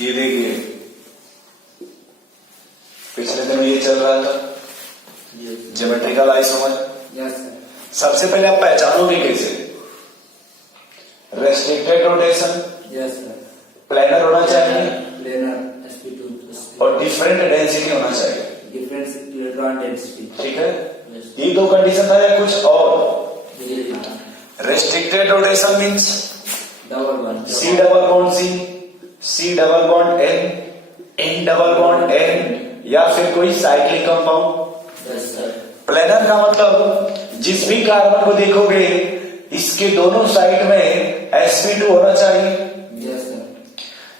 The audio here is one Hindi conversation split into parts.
ये देखिए पिछले दिन ये चल रहा था ज्योमेट्रिकल आइसोमर। सबसे पहले आप पहचानोगे कैसे? रेस्ट्रिक्टेड रोटेशन, प्लेनर होना चाहिए और डिफरेंट डेंसिटी होना चाहिए। ठीक है, ये दो कंडीशन था या कुछ और? Restricted rotation means C double bond C double bond N double bond N या फिर कोई साइक्लिक कंपाउंड। प्लेनर का मतलब जिस भी कार्बन को देखोगे इसके दोनों साइड में sp2 होना चाहिए।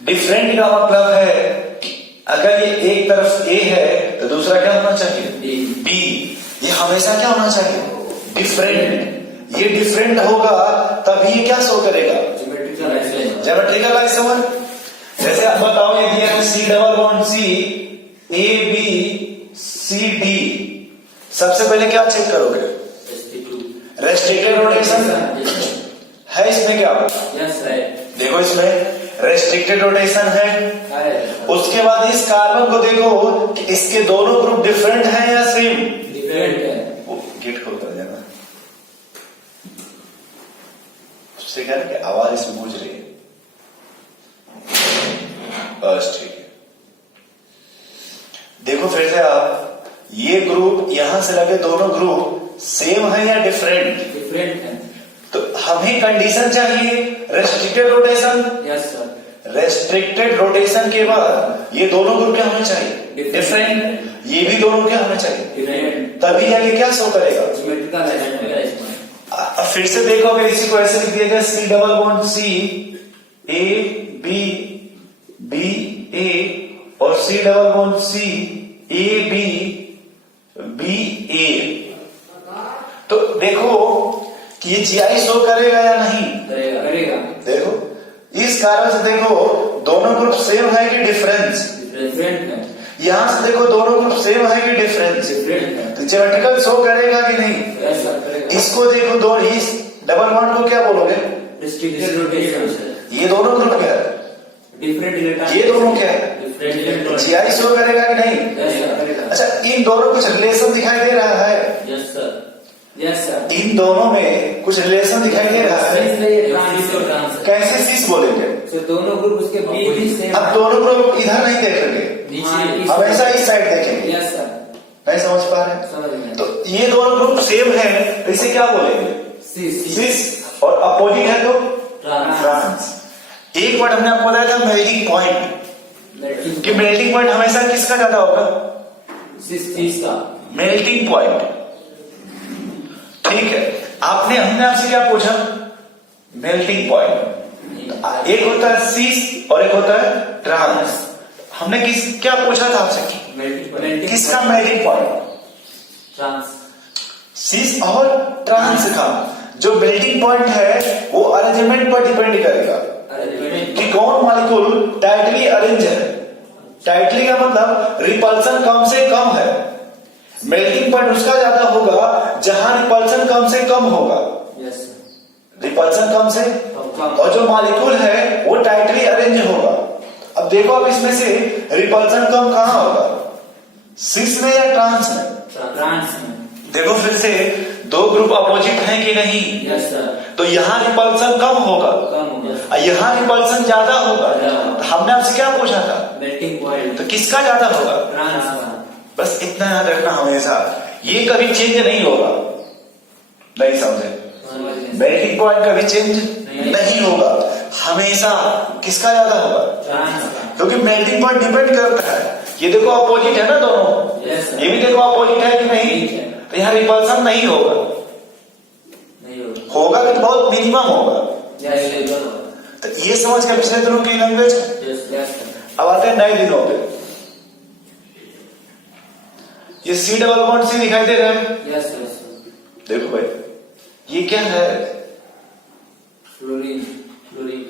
डिफरेंट का मतलब है कि अगर ये एक तरफ A है तो दूसरा क्या होना चाहिए? B। ये हमेशा क्या होना चाहिए? डिफरेंट। ये डिफरेंट होगा तभी ये क्या शो करेगा? Geometrical isomer. जैसे आप बताओ ये दिया है C double bond C ABCD। सबसे पहले क्या चेक करोगे? रेस्ट्रिक्टेड रोटेशन है इसमें क्या? देखो इसमें रेस्ट्रिक्टेड रोटेशन है। उसके बाद इस कार्बन को देखो कि इसके दोनों ग्रुप डिफरेंट हैं या सेम? डिफरेंट है। वो गेट खोल कर जाना। उससे क्या कि आवाज इसमें गूंज रही है। बस ठीक है। देखो फिर से आप ये ग्रुप यहां से लगे दोनों ग्रुप सेम है या डिफरेंट? डिफरेंट है। तो हमें कंडीशन चाहिए restricted rotation. Yes sir. Restricted rotation के बाद ये दोनों ग्रुप क्या होने चाहिए? डिफरेंट। ये भी दोनों क्या होने चाहिए? डिफरेंट। तभी जाके क्या शो करेगा? फिर से देखो अगर इसी को ऐसे लिख दिया जाए C double bond C AB A और C double bond C ABA। तो देखो कि ये GI शो करेगा या नहीं? करेगा। देखो इस कारण से देखो दोनों ग्रुप सेम है कि डिफरेंस? डिफरेंट है। यहां से देखो दोनों ग्रुप सेम है कि डिफरेंस? डिफरेंट है। तो ज्योमेट्रिकल शो करेगा कि नहीं? यस सर करेगा। इसको देखो दोनों इस डबल बॉन्ड को क्या बोलोगे? Restricted rotation. ये दोनों ग्रुप क्या है? Different electron. ये दोनों क्या है? Different electron. GI शो करेगा कि नहीं? यस सर करेगा। अच्छा इन दोनों कुछ रिलेशन दिखाई दे रहा है? Yes sir. Yes sir. इन दोनों में कुछ रिलेशन दिखाई दे रहा है? कैसे सिस बोलेंगे? तो दोनों ग्रुप उसके बीच सेम। अब दोनों ग्रुप इधर नहीं देखेंगे, हमेशा इस साइड देखेंगे। Yes sir. नहीं समझ पा रहे? समझ गए। तो ये दोनों ग्रुप सेम है तो इसे क्या बोलेंगे? सिस। और अपोजिट है तो ट्रांस। एक वर्ड हमने आपको बताया था मेल्टिंग पॉइंट, कि मेल्टिंग पॉइंट हमेशा किसका ज्यादा होगा? सिस का। Melting point. ठीक है, हमने आपसे क्या पूछा? Melting point. एक होता है सिस और एक होता है ट्रांस। हमने क्या पूछा था आपसे? किसका मेल्टिंग पॉइंट? ट्रांस। सिस और ट्रांस का जो मेल्टिंग पॉइंट है वो अरेंजमेंट पर डिपेंड करेगा कि कौन मॉलिक्यूल टाइटली अरेंज है। टाइटली का मतलब रिपल्सन कम से कम है। मेल्टिंग पॉइंट उसका ज्यादा होगा जहां रिपल्सन कम से कम होगा। यस। रिपल्सन कम से और जो मॉलिक्यूल है वो टाइटली अरेंज होगा। अब देखो अब इसमें से रिपल्सन कम कहां होगा? सिस में या ट्रांस में? ट्रांस में। देखो फिर से दो ग्रुप अपोजिट हैं कि नहीं? Yes sir. तो यहाँ रिपल्सन कम होगा कम होगा। और यहाँ रिपल्सन ज्यादा होगा। तो हमने आपसे क्या पूछा था? Melting point. तो किसका ज्यादा होगा? ट्रांस का। बस इतना याद रखना हमेशा, ये कभी चेंज नहीं होगा। नहीं समझे? मेल्टिंग पॉइंट कभी चेंज नहीं होगा, हमेशा किसका ज्यादा होगा? ट्रांस का। क्योंकि मेल्टिंग पॉइंट डिपेंड करता है। ये देखो अपोजिट है ना दोनों, यस सर। ये भी देखो अपोजिट है कि नहीं? तो यहाँ रिपल्सन नहीं होगा, नहीं होगा। होगा कि बहुत मिनिमम होगा। Yes sir. तो ये समझ के पिछले दिनों की लैंग्वेज। Yes yes. अब आते हैं नए दिनों पे। ये C डबल बॉन्ड C दिखाई दे रहा है? Yes yes. देखो भाई ये क्या है? फ्लोरीन। फ्लोरीन।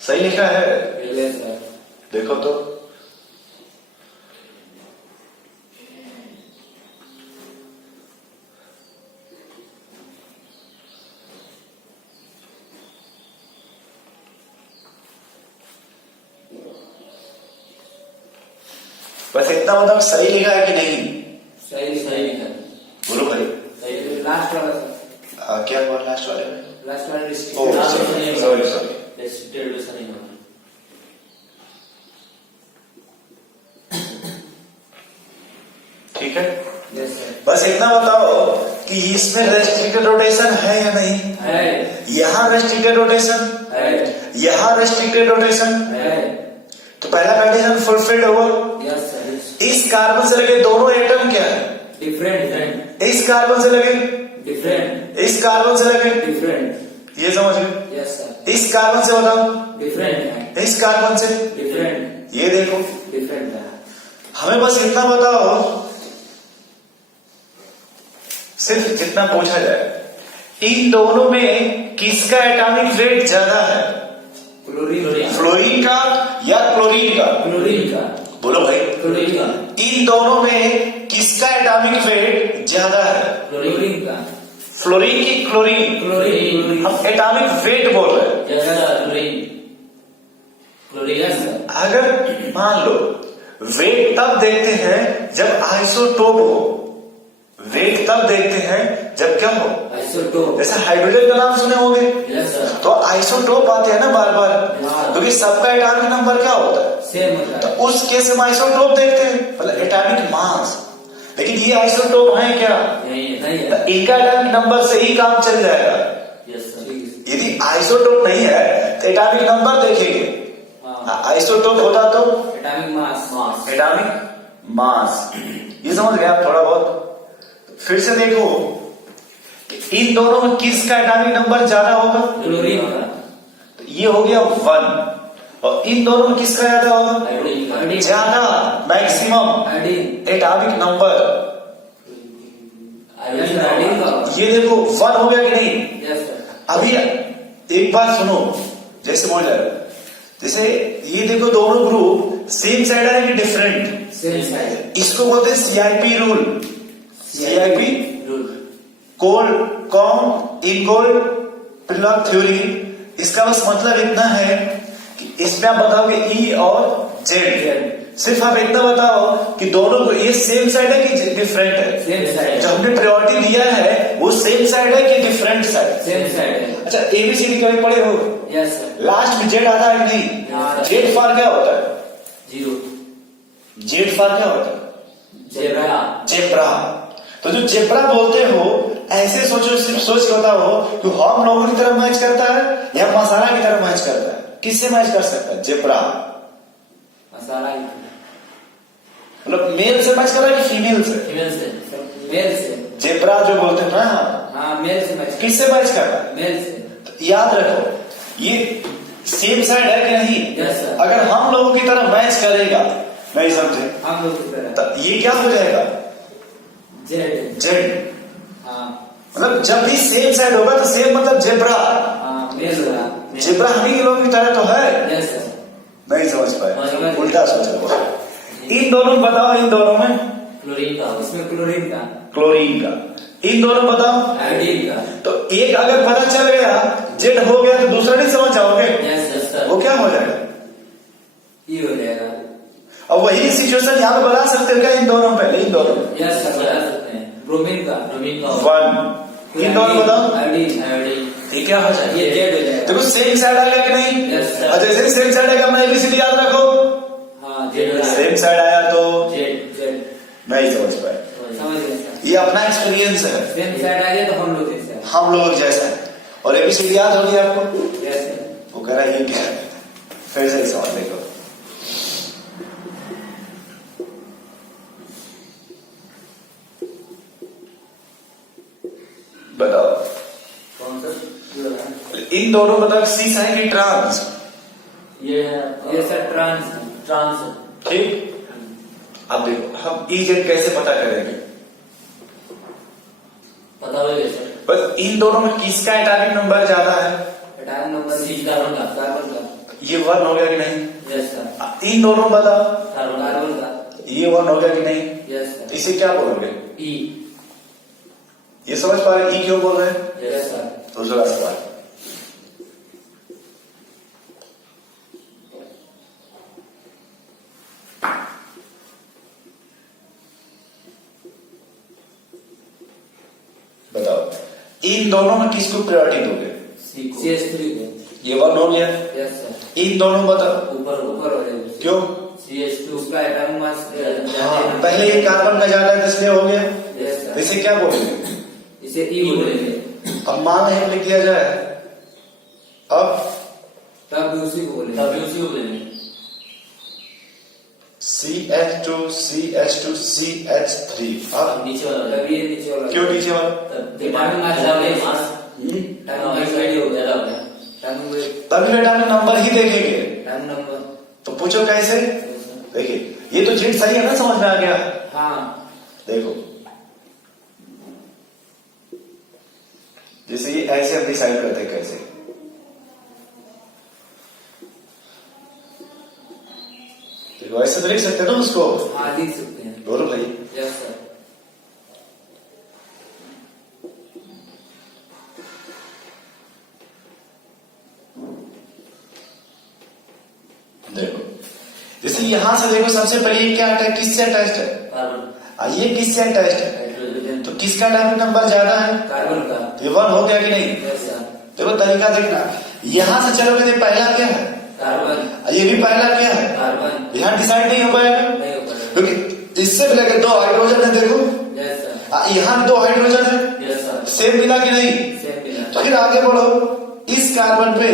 सही लिखा है? Yes sir. देखो तो बस इतना बताओ सही लिखा है कि नहीं? सही सही है। बोलो भाई। सही लास्ट वाला सर। क्या हुआ लास्ट वाले में? लास्ट वाला ओह सॉरी सॉरी। रेस्ट्रिक्टेड वैसा नहीं होगा। ठीक है, यस सर। बस इतना बताओ कि इसमें रेस्ट्रिक्टेड रोटेशन है या नहीं? है यहाँ रेस्ट्रिक्टेड रोटेशन, है यहाँ रेस्ट्रिक्टेड रोटेशन, है। तो पहला कंडीशन फुलफिल्ड हुआ। Yes sir. इस कार्बन से लगे दोनों एटम क्या है? डिफरेंट इस कार्बन से लगे, डिफरेंट इस कार्बन से लगे, डिफरेंट। ये समझ गए? Yes sir. इस कार्बन से बताओ, डिफरेंट इस कार्बन से, डिफरेंट ये देखो। डिफरेंट है। हमें बस इतना बताओ, सिर्फ जितना पूछा जाए, इन दोनों में किसका एटॉमिक वेट ज्यादा है? क्लोरीन फ्लोरीन का या क्लोरीन का? क्लोरीन का। बोलो भाई। क्लोरीन का। इन दोनों में किसका एटॉमिक वेट ज्यादा है? क्लोरीन का। फ्लोरीन की क्लोरीन? क्लोरीन। हम एटॉमिक वेट बोल रहे हैं। Yes sir. Chlorine chlorine. Yes sir. अगर मान लो वेट तब देखते हैं जब आइसोटोप हो, वेट तब देखते हैं जब क्या हो? आइसोटोप। जैसे हाइड्रोजन का नाम सुने होंगे, यस सर। तो आइसोटोप आते हैं ना बार बार, हाँ। क्योंकि सबका एटॉमिक नंबर क्या होता है? सेम होता तो है। उस केस में आइसोटोप देखते हैं, मतलब एटॉमिक मास। लेकिन ये आइसोटोप है क्या? नहीं है। तो इनका एटॉमिक नंबर से ही काम चल जाएगा। Yes sir. यदि आइसोटोप नहीं है तो एटॉमिक नंबर देखेंगे, आइसोटोप होता तो एटॉमिक मास। Atomic mass. ये समझ गए आप थोड़ा बहुत? फिर से देखो कि इन दोनों में किसका एटॉमिक नंबर ज्यादा होगा? क्लोरीन का। तो ये हो गया 1, और इन दोनों में किसका ज्यादा होगा? आयोडीन। ज्यादा, maximum iodine. Atomic number. Iodine का। ये देखो 1 हो गया कि नहीं? Yes sir. अभी एक बात सुनो, जैसे बोल रहे जैसे ये देखो दोनों ग्रुप सेम साइड है कि डिफरेंट? Same side. इसको बोलते हैं CIP rule. CIP rule. Called Cahn Ingold Prelog theory. इसका बस मतलब इतना है कि इसमें आप बताओगे ई और जेड। सिर्फ आप इतना बताओ कि दोनों को ये सेम साइड है कि डिफरेंट है? Same side. जो हमने प्रायोरिटी दिया है वो सेम साइड है कि डिफरेंट साइड? सेम साइड है। अच्छा, एबीसीडी कभी पढ़े हो? Yes sir. लास्ट में जेड आता है कि नहीं? हाँ। जेड फॉर क्या होता है? जीरो। जेड फॉर क्या होता है? जेब्रा। जेब्रा। तो जो जेब्रा बोलते हो, ऐसे सोचो, सिर्फ सोच के बताओ कि हम लोगों की तरफ मैच करता है या मसाला की तरफ मैच करता है? किससे मैच कर सकता है जेब्रा? मसाला। मतलब मेल से मैच कर रहा है कि फीमेल से? फीमेल से। मेल से। जेब्रा जो बोलते हैं ना, हाँ मेल से मैच। किससे मैच कर रहा है? मेल से। तो याद रखो, ये सेम साइड है कि नहीं? Yes sir. अगर हम लोगों की तरफ मैच करेगा, नहीं समझे, हम लोग की तरह। तो ये क्या हो जाएगा? जेड। जेड। हाँ। मतलब जब भी सेम साइड होगा तो सेम मतलब जेब्रा। हाँ मेल होगा। जेब्रा हम ही लोगों की तरह तो है। Yes sir. नहीं समझ पाए, समझ। उल्टा सोच रहे हो। इन दोनों में बताओ, इन दोनों में क्लोरीन का। इसमें क्लोरीन का। क्लोरीन का। इन दोनों में बताओ आयोडीन का। तो एक अगर पता चल गया जेड हो गया तो दूसरा नहीं समझ जाओगे? Yes sir. वो क्या हो जाएगा? ये हो जाएगा। अब वही सिचुएशन यहाँ पे बना सकते हो क्या इन दोनों में? पहले इन दोनों में यस सर बता सकते हैं। ब्रोमीन का। ब्रोमीन का। 1, इन दोनों में बताओ आयोडीन। आयोडीन। ये क्या हो जाएगा? ये जेड हो जाएगा। देखो सेम साइड आएगा कि नहीं? Yes sir. और जैसे ही सेम साइड आएगा अपना एबीसीडी याद रखो। हाँ जेड हो जाएगा। सेम साइड आया तो जेड। जेड। नहीं समझ पाए। समझ गए सर। ये अपना एक्सपीरियंस है, सेम साइड आ गया तो हम लोग जैसे। हम लोग जैसा है। और एबीसीडी याद होगी आपको? Yes sir. वो कह रहा है ये क्या है? फिर से एक सवाल देखो, बताओ कौन सा? इन दोनों मतलब सीस है कि ट्रांस? ये है। ये सर ट्रांस। ट्रांस। ठीक। अब देखो हम ईजेड कैसे पता करेंगे? पता हो गया सर। बस इन दोनों में किसका एटॉमिक नंबर ज्यादा है? Atomic number C. कार्बन का। कार्बन का। ये 1 हो गया कि नहीं? Yes sir. इन दोनों बताओ, कार्बन। कार्बन का। ये 1 हो गया कि नहीं? Yes sir. इसे क्या बोलोगे? ई। ये समझ पा रहे? ई क्यों बोल रहे हैं? Yes sir. दूसरा सवाल, इन दोनों में किसको प्रायोरिटी दोगे? सी को CH3 को। ये 1 हो गया। Yes sir. इन दोनों बताओ ऊपर हो जाएगा। क्यों? CH2 का एटॉमिक मास ज्यादा हाँ, है। पहले ये कार्बन का ज्यादा है इसलिए हो गया। Yes sir. इसे क्या बोलेंगे? इसे E बोलेंगे। अब मान लें लिख दिया जाए, अब तब उसी को बोलेंगे। CH2 CH2 CH3। अब नीचे वाला तब ये नीचे वाला क्यों नीचे वाला? तब एटॉमिक मास ज्यादा है। एटॉमिक मास ज्यादा हो गया एटॉमिक तभी एटॉमिक नंबर ही देखेंगे। नंबर। तो पूछो कैसे? देखिए ये तो जेड सही है ना, समझ में आ गया? हाँ देखो जैसे ये ऐसे हम डिसाइड करते हैं कैसे, देखो ऐसे तो लिख सकते हैं ना उसको। हाँ लिख सकते हैं। बोलो भाई। Yes sir. देखो जैसे यहां से देखो, सबसे पहले ये क्या है, किससे अटैच्ड है? कार्बन। ये किससे अटैच्ड है? हाइड्रोजन। तो किसका एटॉमिक नंबर ज्यादा है? कार्बन का। तो ये 1 हो गया कि नहीं? Yes sir. देखो तरीका देखना, यहां से चलोगे तो पहला क्या है? कार्बन। ये भी पहला क्या है? कार्बन। यहाँ डिसाइड नहीं हो पाएगा नहीं हो पाएगा। क्योंकि इससे मिलेगा 2 हाइड्रोजन है। देखो यस सर। यहाँ भी 2 हाइड्रोजन है, यस सर। सेम मिला कि नहीं? सेम मिला। तो फिर आगे बढ़ो, इस कार्बन पे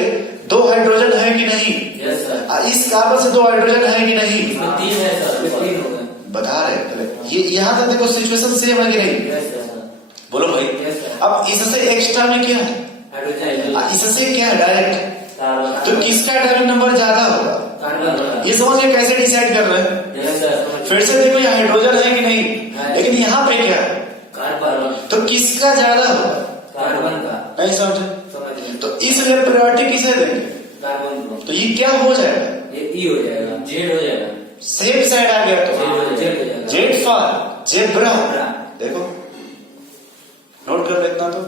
2 हाइड्रोजन है कि नहीं? Yes sir. इस कार्बन से 2 हाइड्रोजन है कि नहीं? इसमें 3 है सर। इसमें 3 हो गए। बता रहे पहले, ये यहाँ तक देखो सिचुएशन सेम है कि नहीं? Yes sir. बोलो भाई। Yes sir. अब इससे एक्स्ट्रा में क्या है? हाइड्रोजन। इससे क्या है डायरेक्ट? कार्बन। तो किसका एटॉमिक नंबर ज्यादा होगा? कार्बन का। ये समझिए कैसे डिसाइड कर रहे हैं। Yes sir. फिर से देखो ये हाइड्रोजन है कि नहीं, है। लेकिन यहाँ पे क्या है? कार्बन। तो किसका ज्यादा होगा? कार्बन का। नहीं समझे? समझ गए। तो इसलिए प्रायोरिटी किसे देंगे? कार्बन को। तो ये क्या हो जाएगा? ये E हो जाएगा। जेड हो जाएगा। सेम साइड आ गया तो जेड हो जाएगा। Z for zebra. जेब्रा। देखो नोट कर लेना तो